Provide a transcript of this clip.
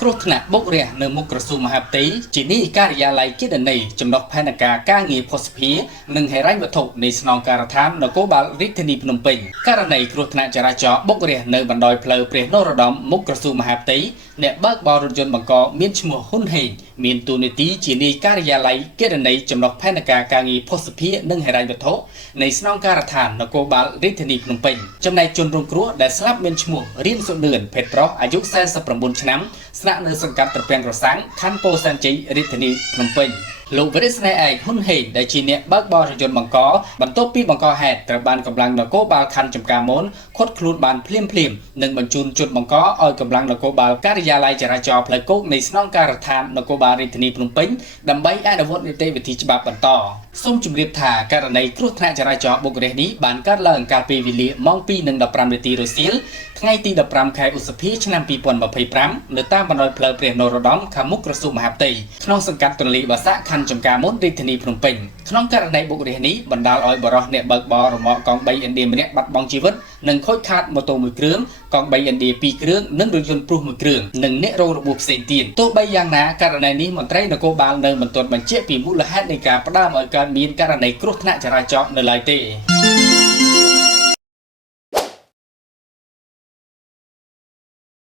គ្រោះថ្នាក់បុករះនៅមុខក្រសួងមហាផ្ទៃជានីយការិយាល័យគិតន័យចំណុះផែនការការងារភស្តុភារនិងហិរញ្ញវត្ថុនៃស្នងការដ្ឋាននគរបាលរាជធានីភ្នំពេញករណីគ្រោះថ្នាក់ចរាចរណ៍បុករះនៅបណ្ដោយផ្លូវព្រះនរោត្តមមុខក្រសួងមហាផ្ទៃអ្នកបើកបររថយន្តបង្កមានឈ្មោះហ៊ុនហេងមានតួនាទីជានីយការិយាល័យគិតន័យចំណុះផែនការការងារភស្តុភារនិងហិរញ្ញវត្ថុនៃស្នងការដ្ឋាននគរបាលរាជធានីភ្នំពេញចំណែកជនរងគ្រោះដែលស្លាប់មានឈ្មោះរៀនសុនឿនភេទប្រុសអាយុ49ឆ្នាំស្នាក់នៅសង្កាត់ត្រពាំងក្រសាំងខណ្ឌពោធិ៍សែនជ័យរាជធានីភ្នំពេញលោកវិរិស្នេហ៍ឯកហ៊ុនហេងដែលជាអ្នកបើកបររថយន្តបង្កបន្ទាប់ពីបង្កហេតុត្រូវបានកម្លាំងនគរបាលខណ្ឌចំការមនឃាត់ខ្លួនបានភ្លាមនិងបញ្ជូនជនបង្កឲ្យកម្លាំងនគរបាលការិយាល័យចរាចរណ៍ផ្លូវគោកនៃស្នងការដ្ឋាននគរបាលរាជធានីភ្នំពេញដើម្បីអនុវត្តនីតិវិធីច្បាប់បន្តសូមជម្រាបថាករណីគ្រោះថ្នាក់ចរាចរណ៍បុករះនេះបានកើតឡើងកាលពីវេលាម៉ោង 2:15 នាទីរសៀលថ្ងៃទី15ខែឧសភាឆ្នាំ2025នៅតាមបណ្ដោយផ្លូវព្រះនរោត្តមខាងមុខក្រសួងមហាផ្ទៃក្នុងសង្កាត់ទន្លេបាសាក់ខណ្ឌចំការមនរាជធានីភ្នំពេញក្នុងករណីបុករះនេះបណ្ដាលឲ្យបរិសុទ្ធអ្នកបើកបររមាក់កង់ 3 ឥណ្ឌាម្នាក់បាត់បង់ជីវិតនិងខូចខាតម៉ូតូមួយគ្រឿងកង់ 3 ឥណ្ឌា 2 គ្រឿងនិងរថយន្តព្រុសមួយគ្រឿងនិងអ្នករងរបួសផ្សេងទៀតទោះបីយ៉ាងណាករណីនេះមន្ត្រីនគរបាលនៅមិនទាន់បញ្ជាក់ពីមូលហេតុនៃការផ្ដើមឲ្យកើតមានករណីគ្រោះថ្នាក់ចរាចរណ៍នៅឡើយទេ